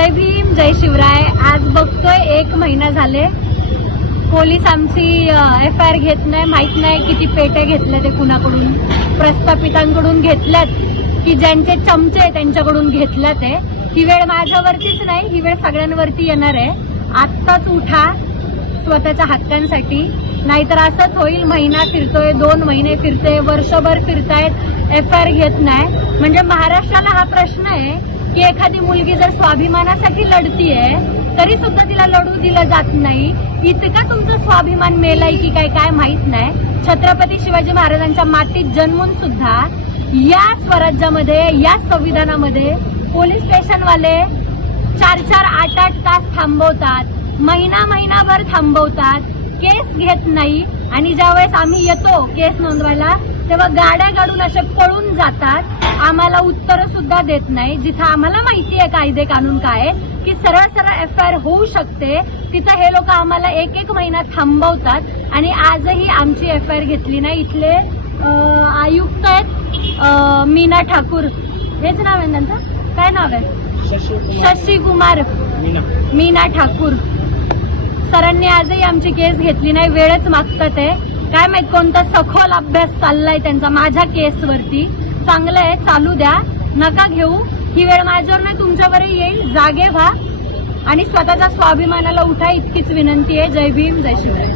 जय भीम जय शिवराय. आज बघतोय 1 महिना झाले पोलीस आमची FIR घेत नाही. माहित नाही किती पेटे घेतले ते कुणाकडून, प्रस्थापितांकडून घेतल्यात की ज्यांचे चमचे त्यांच्याकडून घेतल्यात. ही वेळ माझ्यावरतीच नाही, ही वेळ सगळ्यांवरती येणार आहे. आत्ताच उठा स्वतःच्या हक्कांसाठी, नाहीतर असंच होईल. महिना फिरतोय, 2 महिने फिरते, वर्षभर फिरतायत, FIR घेत नाही. म्हणजे महाराष्ट्राला हा प्रश्न आहे की एखादी मुलगी जर स्वाभिमानासाठी लढतीये तरी सुद्धा तिला लढू दिलं जात नाही. इतका तुमचा स्वाभिमान मेलाय की काय माहित नाही. छत्रपती शिवाजी महाराजांच्या मातीत जन्मून सुद्धा या स्वराज्यामध्ये, या संविधानामध्ये पोलीस स्टेशनवाले 4-4, 8-8 तास थांबवतात, महिनाभर थांबवतात, केस घेत नाही. आणि ज्यावेळेस आम्ही येतो केस नोंदवायला तेव्हा गाड्या काढून असे पळून जातात, आम्हाला उत्तर सुद्धा देत नाही. जिथं आम्हाला माहिती आहे कायदे कानून काय की सरळ FIR होऊ शकते, तिथं हे लोक आम्हाला 1-1 महिना थांबवतात. आणि आजही आमची FIR घेतली नाही. इथले आयुक्त आहेत मीना ठाकूर, हेच नाव आहे त्यांचं, काय नाव आहे, शशी कुमार मीना ठाकूर सरांनी आजही आमची केस घेतली नाही. वेळच मागतात आहे. काय माहित कोणता सखोल अभ्यास चाललाय त्यांचा माझ्या केसवरती. चांगलं आहे, चालू द्या, नका घेऊ. ही वेळ माझ्यावर नाही, तुमच्यावरही येईल. जागे व्हा आणि स्वतःच्या स्वाभिमानाला उठा, इतकीच विनंती आहे. जय भीम जय शिवराय.